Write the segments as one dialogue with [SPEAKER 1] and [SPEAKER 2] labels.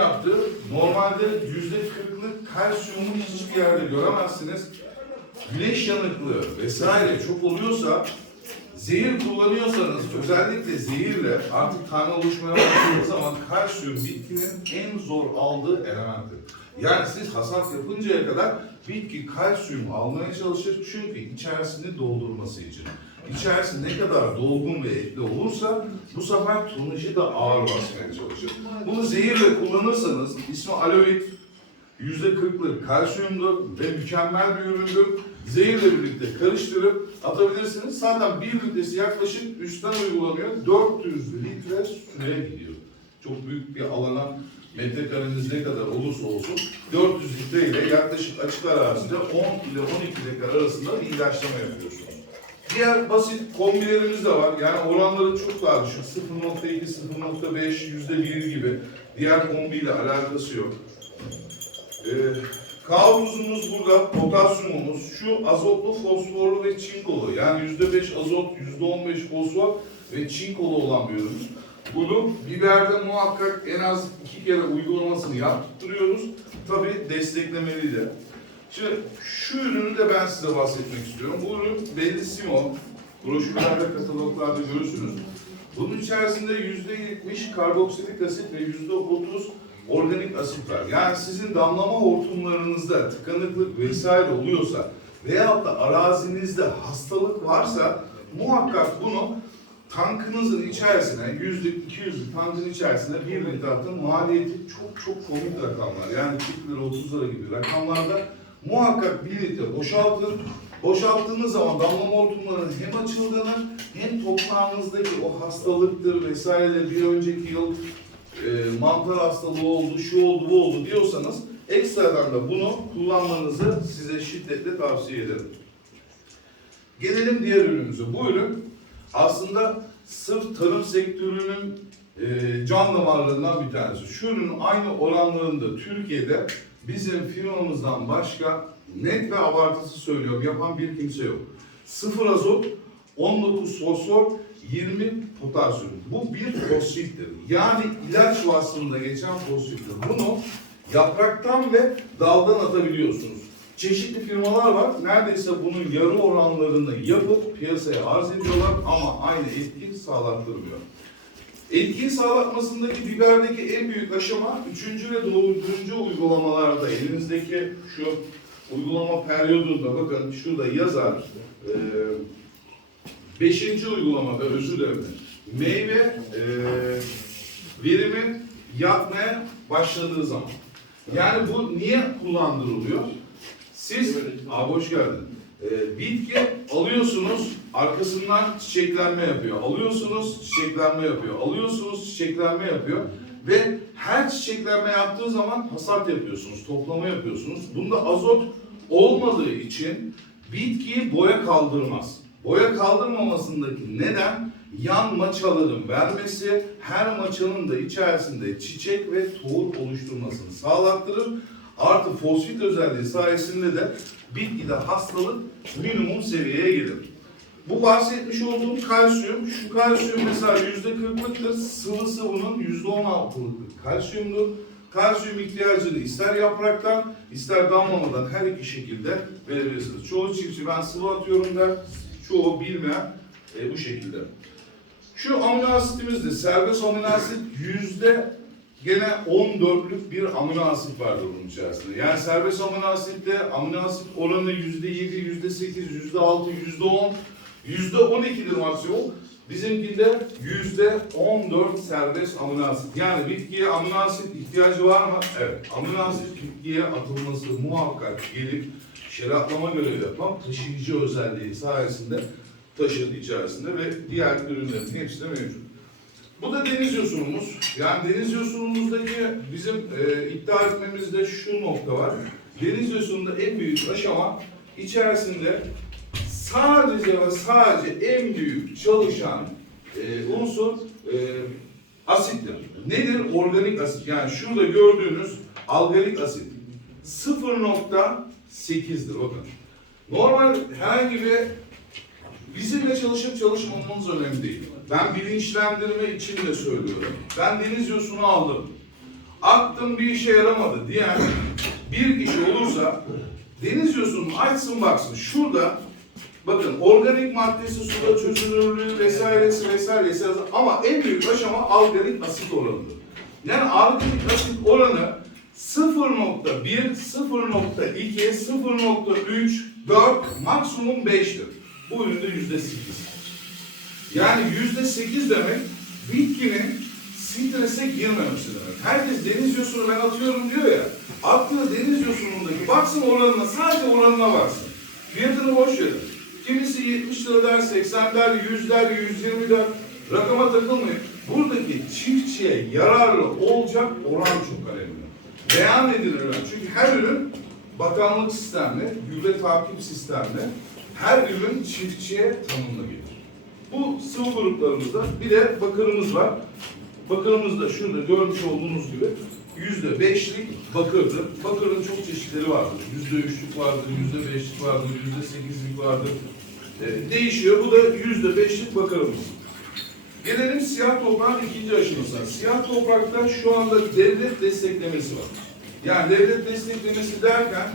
[SPEAKER 1] yaptı. Normalde yüzde kırklık kalsiyumu hiçbir yerde göremezsiniz. Güneş yanıklığı vesaire çok oluyorsa zehir kullanıyorsanız özellikle zehirle artık tane oluşmaya başladığı zaman kalsiyum bitkinin en zor aldığı elementtir. Yani siz hasat yapıncaya kadar bitki kalsiyum almaya çalışır çünkü içerisini doldurması için. İçerisi ne kadar dolgun ve etli olursa bu sefer tonajı da ağır basmaya çalışır. Bunu zehirle kullanırsanız ismi aloe yüzde kırklık kalsiyumdur ve mükemmel bir üründür. Zehirle birlikte karıştırıp atabilirsiniz. Zaten bir litresi yaklaşık üstten uygulanıyor. 400 litre suya gidiyor. Çok büyük bir alana metrekareniz ne kadar olursa olsun 400 litre ile yaklaşık açık arazide 10 ile 12 dekar arasında bir ilaçlama yapıyorsunuz. Diğer basit kombilerimiz de var. Yani oranları çok daha düşük. 0.2, 0.5, %1 gibi. Diğer kombiyle alakası yok. Ee, Kavruzumuz burada, potasyumumuz, şu azotlu, fosforlu ve çinkolu. Yani %5 azot, %15 fosfor ve çinkolu olan bir ürün. Bunu biberde muhakkak en az iki kere uygulamasını yaptırıyoruz. Tabi desteklemeli de. Şimdi şu ürünü de ben size bahsetmek istiyorum. Bu ürün Bellissimo. Broşürlerde, kataloglarda görürsünüz. Bunun içerisinde %70 karboksilik asit ve %30 organik asit var. Yani sizin damlama hortumlarınızda tıkanıklık vesaire oluyorsa veyahut da arazinizde hastalık varsa muhakkak bunu tankınızın içerisine, yüzlük, iki yüzlük tankın içerisine bir litre atın. Maliyeti çok çok komik rakamlar. Yani 40 lira, 30 lira gibi rakamlarda muhakkak bir litre boşaltın. Boşalttığınız zaman damlama hortumlarının hem açıldığını hem toprağınızdaki o hastalıktır vesaire bir önceki yıl e, mantar hastalığı oldu, şu oldu, bu oldu diyorsanız ekstradan da bunu kullanmanızı size şiddetle tavsiye ederim. Gelelim diğer ürünümüze. Bu ürün aslında sırf tarım sektörünün e, can damarlarından bir tanesi. Şu ürünün aynı oranlarında Türkiye'de bizim firmamızdan başka net ve abartısı söylüyorum yapan bir kimse yok. Sıfır azot, 19 fosfor, 20 potasyum. Bu bir fosfittir. Yani ilaç vasfında geçen fosfittir. Bunu yapraktan ve daldan atabiliyorsunuz. Çeşitli firmalar var. Neredeyse bunun yarı oranlarını yapıp piyasaya arz ediyorlar ama aynı etki sağlattırmıyor. Etkiyi sağlatmasındaki biberdeki en büyük aşama üçüncü ve dördüncü uygulamalarda elinizdeki şu uygulama periyodunda bakın şurada yazar e, beşinci uygulamada özür dilerim meyve e, verimi yapmaya başladığı zaman yani bu niye kullandırılıyor? Siz, abi hoş geldin. Ee, bitki alıyorsunuz, arkasından çiçeklenme yapıyor. Alıyorsunuz, çiçeklenme yapıyor. Alıyorsunuz, çiçeklenme yapıyor. Ve her çiçeklenme yaptığı zaman hasat yapıyorsunuz, toplama yapıyorsunuz. Bunda azot olmadığı için bitkiyi boya kaldırmaz. Boya kaldırmamasındaki neden yan maçaların vermesi, her maçanın da içerisinde çiçek ve tohum oluşturmasını sağlattırır. Artı fosfit özelliği sayesinde de bitkide hastalık minimum seviyeye gelir. Bu bahsetmiş olduğum kalsiyum, şu kalsiyum mesela yüzde kırklıktır, sıvısı bunun yüzde on altılıklık kalsiyumdur. Kalsiyum ihtiyacını ister yapraktan, ister damlamadan her iki şekilde verebilirsiniz. Çoğu çiftçi ben sıvı atıyorum der, çoğu bilmeyen e, bu şekilde. Şu amino asitimiz de serbest amino asit yüzde gene 14'lük bir amino asit vardır bunun içerisinde. Yani serbest amino asitte amino asit oranı yüzde 7, yüzde 8, yüzde 6, yüzde 10, yüzde 12'dir maksimum. Bizimkinde yüzde 14 serbest amino asit. Yani bitkiye amino asit ihtiyacı var mı? Evet. Amino asit bitkiye atılması muhakkak gelip şeratlama görevi yapan taşıyıcı özelliği sayesinde taşır içerisinde ve diğer ürünlerin hepsi de mevcut. Bu da deniz yosunumuz. Yani deniz yosunumuzdaki bizim e, iddia etmemizde şu nokta var. Deniz yosununda en büyük aşama içerisinde sadece ve sadece en büyük çalışan e, unsur e, asittir. Nedir? Organik asit. Yani şurada gördüğünüz algalik asit 0.8'dir bakın. Normal herhangi bir Bizimle çalışıp çalışmamamız önemli değil. Ben bilinçlendirme için de söylüyorum. Ben deniz yosunu aldım. attım bir işe yaramadı diyen bir kişi olursa deniz yosununu açsın baksın. Şurada bakın organik maddesi, suda çözünürlüğü vesairesi vesairesi ama en büyük aşama alganik asit oranıdır. Yani alganik asit oranı 0.1, 0.2, 0.3, 4, maksimum 5'tir. Bu üründe %8. Yani %8 demek bitkinin strese girmemesi demek. Herkes deniz yosunu ben atıyorum diyor ya. Attığı deniz yosunundaki baksın oranına sadece oranına baksın. Fiyatını boş verin. Kimisi 70 lira der, 80 der, 100 der, 120 der. Rakama takılmayın. Buradaki çiftçiye yararlı olacak oran çok önemli. Beyan edilir ürün. Çünkü her ürün bakanlık sistemli, gübre takip sistemli. Her ürün çiftçiye tanımlı gelir. Bu sıvı gruplarımızda bir de bakırımız var. Bakırımız da şurada görmüş olduğunuz gibi yüzde beşlik bakırdır. Bakırın çok çeşitleri vardır. Yüzde üçlük vardır, yüzde beşlik vardır, yüzde sekizlik vardır. Ee, değişiyor. Bu da yüzde beşlik bakırımız. Gelelim siyah toprağın ikinci aşamasına. Siyah toprakta şu anda devlet desteklemesi var. Yani devlet desteklemesi derken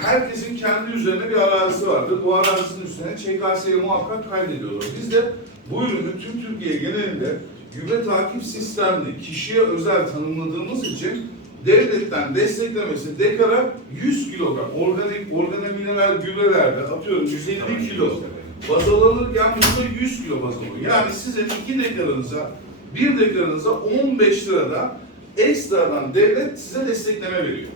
[SPEAKER 1] herkesin kendi üzerine bir arazisi vardır. Bu arazinin üstüne ÇKS'ye muhakkak kaydediyorlar. Biz de bu ürünü tüm Türkiye genelinde gübre takip sistemli kişiye özel tanımladığımız için devletten desteklemesi dekara 100 kilogram organik organomineral gübrelerde atıyorum 150 kilo baz alınırken burada 100 kilo baz alıyor. Yani sizin 2 dekarınıza 1 dekarınıza 15 lirada ekstradan devlet size destekleme veriyor.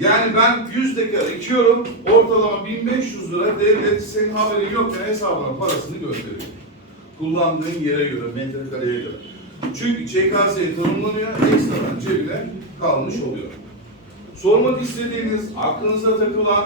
[SPEAKER 1] Yani ben 100 dekar ekiyorum, ortalama 1500 lira devlet senin haberin yokken hesabına parasını gönderiyor. Kullandığın yere göre, metrekareye göre. Çünkü ÇKS'ye tanımlanıyor, ekstradan cebine kalmış oluyor. Sormak istediğiniz, aklınıza takılan